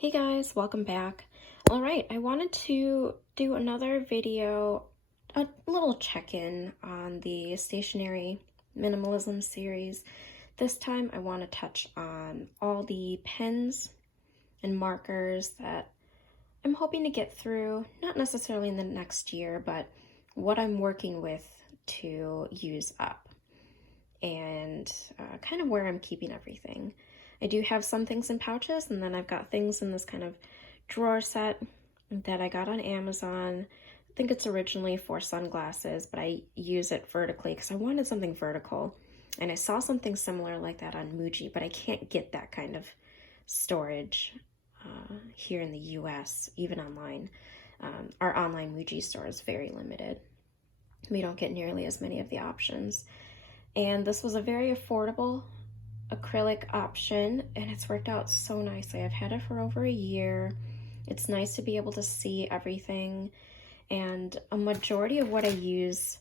Hey guys, welcome back. Alright, I wanted to do another video, a little check-in on the Stationery Minimalism series. This time I want to touch on all the pens and markers that I'm hoping to get through, not necessarily in the next year, but what I'm working with to use up and kind of where I'm keeping everything. I do have some things in pouches, and then I've got things in this kind of drawer set that I got on Amazon. I think it's originally for sunglasses, but I use it vertically because I wanted something vertical. And I saw something similar like that on Muji, but I can't get that kind of storage here in the US, even online. Our online Muji store is very limited. We don't get nearly as many of the options. And this was a very affordable acrylic option, and it's worked out so nicely. I've had it for over a year. It's nice to be able to see everything, and a majority of what I use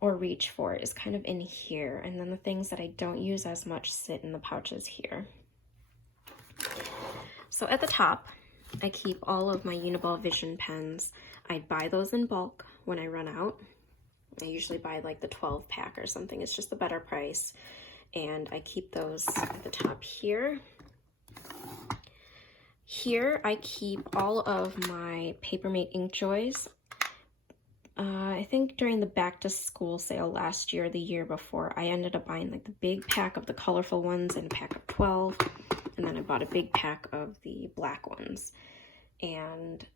or reach for is kind of in here, and then the things that I don't use as much sit in the pouches here. So at the top, I keep all of my Uniball Vision pens. I buy those in bulk when I run out. I usually buy like the 12 pack or something. It's just a better price. And I keep those at the top here. Here I keep all of my Papermate Inkjoys. I think during the back to school sale last year, the year before, I ended up buying like the big pack of the colorful ones and a pack of 12. And then I bought a big pack of the black ones. And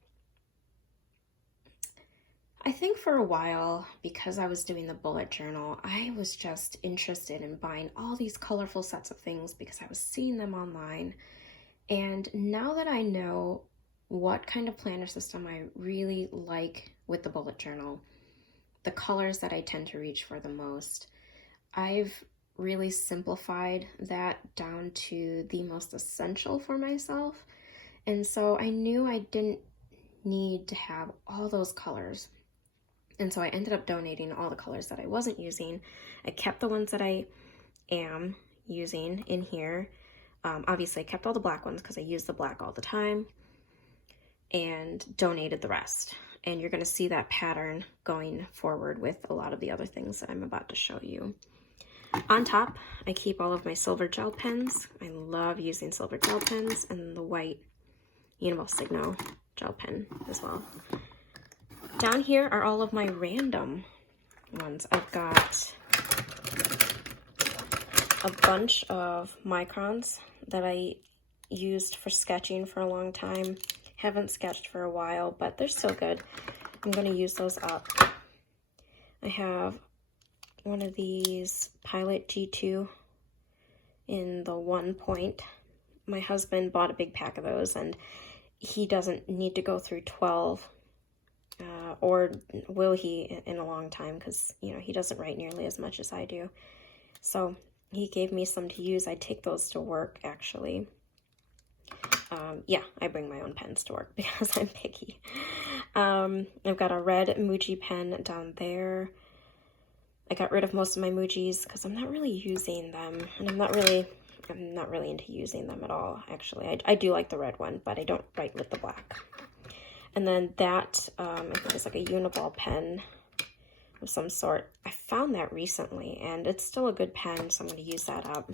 I think for a while, because I was doing the bullet journal, I was just interested in buying all these colorful sets of things because I was seeing them online. And now that I know what kind of planner system I really like with the bullet journal, the colors that I tend to reach for the most, I've really simplified that down to the most essential for myself. And so I knew I didn't need to have all those colors. And so I ended up donating all the colors that I wasn't using. I kept the ones that I am using in here. Obviously, I kept all the black ones because I use the black all the time, and donated the rest. And you're going to see that pattern going forward with a lot of the other things that I'm about to show you. On top, I keep all of my silver gel pens. I love using silver gel pens, and the white Uniball Signo gel pen as well. Down here are all of my random ones. I've got a bunch of microns that I used for sketching for a long time. Haven't sketched for a while, but they're still good. I'm going to use those up. I have one of these Pilot G2 in the 1 point. My husband bought a big pack of those, and he doesn't need to go through 12. Or will he in a long time, because he doesn't write nearly as much as I do. So he gave me some to use. I take those to work, actually. Yeah, I bring my own pens to work because I'm picky. I've got a red Muji pen down there. I got rid of most of my Mujis because I'm not really using them, and I'm not really into using them at all, actually. I do like the red one, but I don't write with the black. And then that, I think it's like a Uniball pen of some sort. I found that recently, and it's still a good pen, so I'm going to use that up.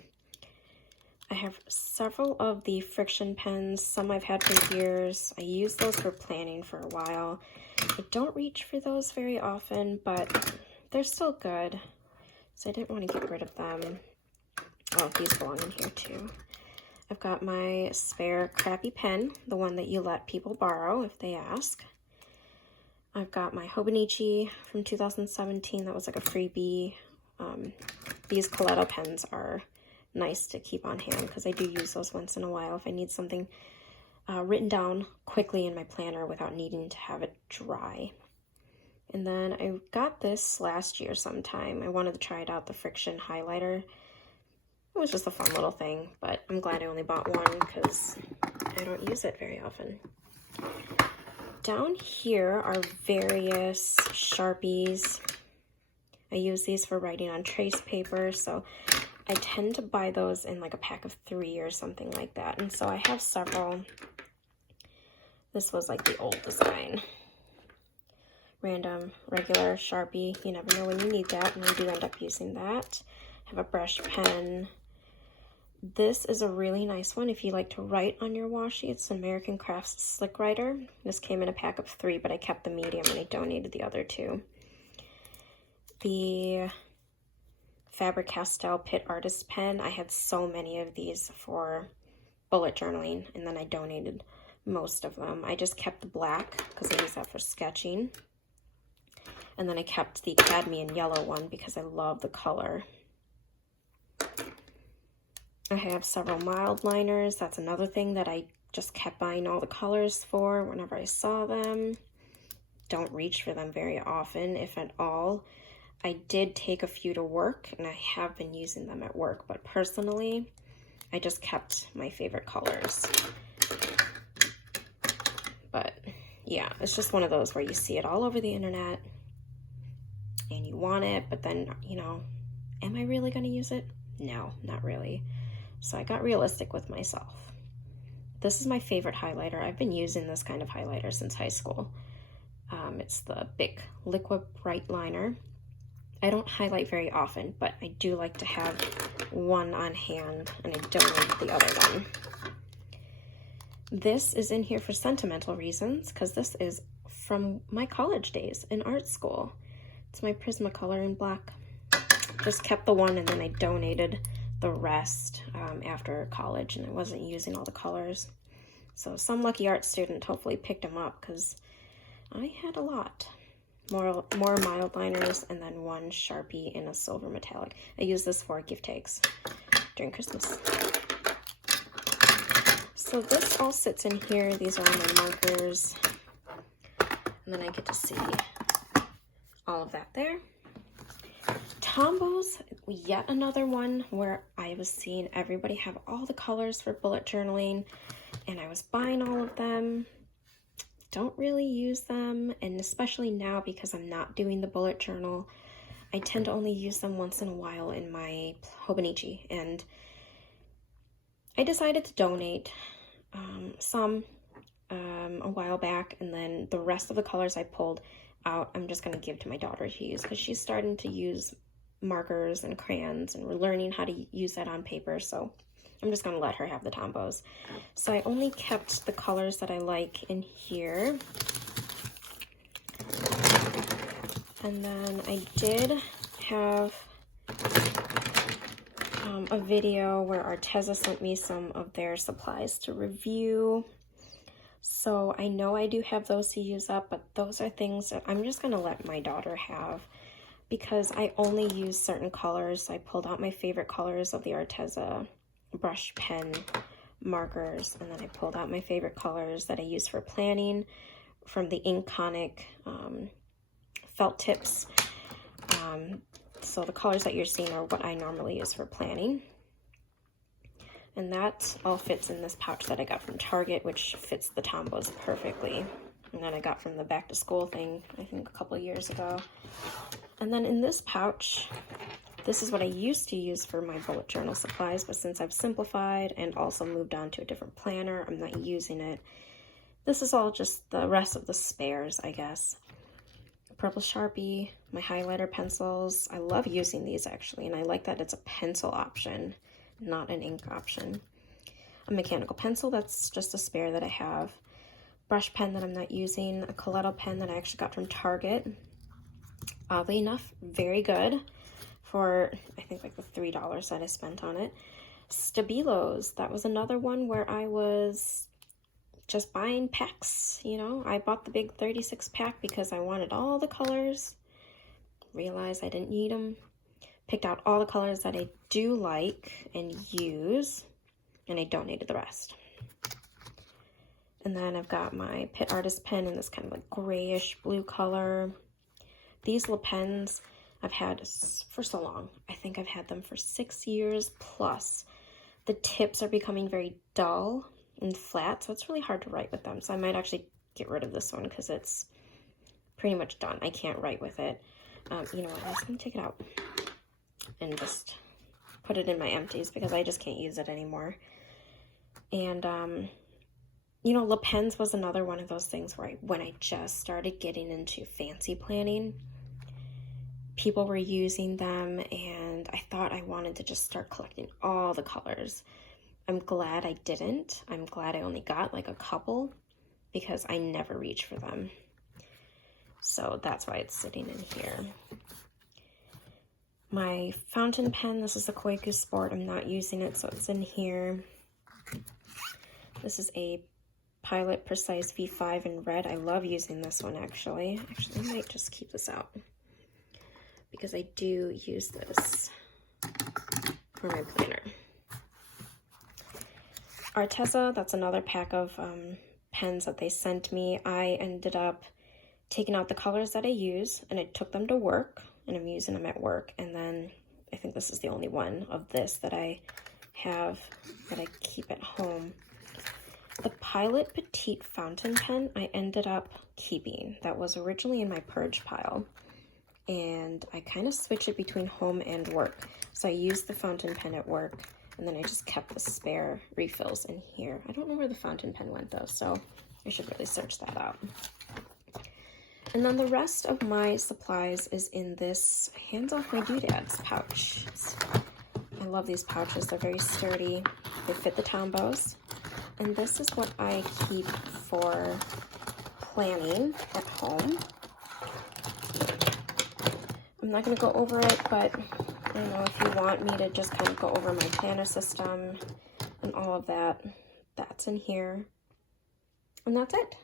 I have several of the friction pens. Some I've had for years. I use those for planning for a while. I don't reach for those very often, but they're still good, so I didn't want to get rid of them. Oh, these belong in here too. I've got my spare crappy pen, the one that you let people borrow if they ask. I've got my Hobonichi from 2017. That was like a freebie. These Coletto pens are nice to keep on hand because I do use those once in a while if I need something written down quickly in my planner without needing to have it dry. And then I got this last year sometime. I wanted to try it out, the Friction highlighter. It was just a fun little thing, but I'm glad I only bought one because I don't use it very often. Down here are various Sharpies. I use these for writing on trace paper, so I tend to buy those in like a pack of 3 or something like that. And so I have several. This was like the old design. Random, regular Sharpie. You never know when you need that, and I do end up using that. I have a brush pen. This is a really nice one if you like to write on your washi. It's an American Crafts Slick Writer. This came in a pack of 3, but I kept the medium and I donated the other 2. The Faber-Castell Pitt Artist Pen. I had so many of these for bullet journaling, and then I donated most of them. I just kept the black because I use that for sketching. And then I kept the cadmium yellow one because I love the color. I have several mild liners. That's another thing that I just kept buying all the colors for whenever I saw them. Don't reach for them very often, if at all. I did take a few to work, and I have been using them at work, but personally, I just kept my favorite colors. But yeah, it's just one of those where you see it all over the internet, and you want it, but then, you know, am I really going to use it? No, not really. So I got realistic with myself. This is my favorite highlighter. I've been using this kind of highlighter since high school. It's the Bic Liquid Bright Liner. I don't highlight very often, but I do like to have one on hand, and I donated the other one. This is in here for sentimental reasons, because this is from my college days in art school. It's my Prismacolor in black. Just kept the one, and then I donated the rest after college, and I wasn't using all the colors. So some lucky art student hopefully picked them up, because I had a lot. More mild liners, and then one Sharpie in a silver metallic. I use this for gift tags during Christmas. So this all sits in here. These are my markers. And then I get to see all of that there. Tombos, yet another one where I was seeing everybody have all the colors for bullet journaling, and I was buying all of them. Don't really use them, and especially now because I'm not doing the bullet journal, I tend to only use them once in a while in my Hobonichi, and I decided to donate some a while back, and then the rest of the colors I pulled out I'm just going to give to my daughter to use, because she's starting to use markers and crayons, and we're learning how to use that on paper, so I'm just going to let her have the Tombos. So I only kept the colors that I like in here. And then I did have a video where Arteza sent me some of their supplies to review. So I know I do have those to use up, but those are things that I'm just going to let my daughter have, because I only use certain colors. I pulled out my favorite colors of the Arteza brush pen markers, and then I pulled out my favorite colors that I use for planning from the Inkonic felt tips. So the colors that you're seeing are what I normally use for planning. And that all fits in this pouch that I got from Target, which fits the Tombos perfectly. And then I got from the back to school thing, I think a couple of years ago. And then in this pouch, this is what I used to use for my bullet journal supplies, but since I've simplified and also moved on to a different planner, I'm not using it. This is all just the rest of the spares, I guess. Purple Sharpie, my highlighter pencils. I love using these actually, and I like that it's a pencil option, not an ink option. A mechanical pencil, that's just a spare that I have. Brush pen that I'm not using. A Coletto pen that I actually got from Target. Oddly enough, very good for, I think, like the $3 that I spent on it. Stabilos, that was another one where I was just buying packs, you know. I bought the big 36 pack because I wanted all the colors. Realized I didn't need them. Picked out all the colors that I do like and use, and I donated the rest. And then I've got my Pitt Artist pen in this kind of like grayish blue color. These Le Pens I've had for so long. I think I've had them for 6 years plus. The tips are becoming very dull and flat, so it's really hard to write with them. So I might actually get rid of this one because it's pretty much done. I can't write with it. You know what, I'm just going to take it out and just put it in my empties because I just can't use it anymore. And, you know, Le Pen's was another one of those things where when I just started getting into fancy planning, people were using them, and I thought I wanted to just start collecting all the colors. I'm glad I didn't. I'm glad I only got like a couple because I never reach for them. So that's why it's sitting in here. My fountain pen, this is a Quill Sport. I'm not using it, so it's in here. This is a Pilot Precise V5 in red. I love using this one, actually. Actually, I might just keep this out because I do use this for my planner. Arteza, that's another pack of pens that they sent me. I ended up taking out the colors that I use, and I took them to work, and I'm using them at work. And then I think this is the only one of this that I have that I keep at home. The Pilot Petite fountain pen I ended up keeping. That was originally in my purge pile, and I kind of switch it between home and work. So I used the fountain pen at work, and then I just kept the spare refills in here. I don't know where the fountain pen went though, so I should really search that out. And then the rest of my supplies is in this Hands Off My Doodads pouch. I love these pouches. They're very sturdy. They fit the Tombos. And this is what I keep for planning at home. I'm not going to go over it, but I don't know if you want me to just kind of go over my planner system and all of that. That's in here. And that's it.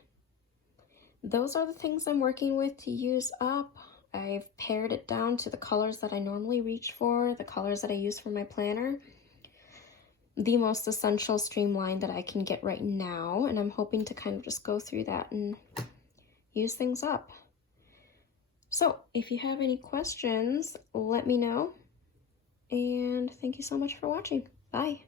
Those are the things I'm working with to use up. I've pared it down to the colors that I normally reach for, the colors that I use for my planner. The most essential streamline that I can get right now, and I'm hoping to kind of just go through that and use things up. So if you have any questions, let me know, and thank you so much for watching. Bye.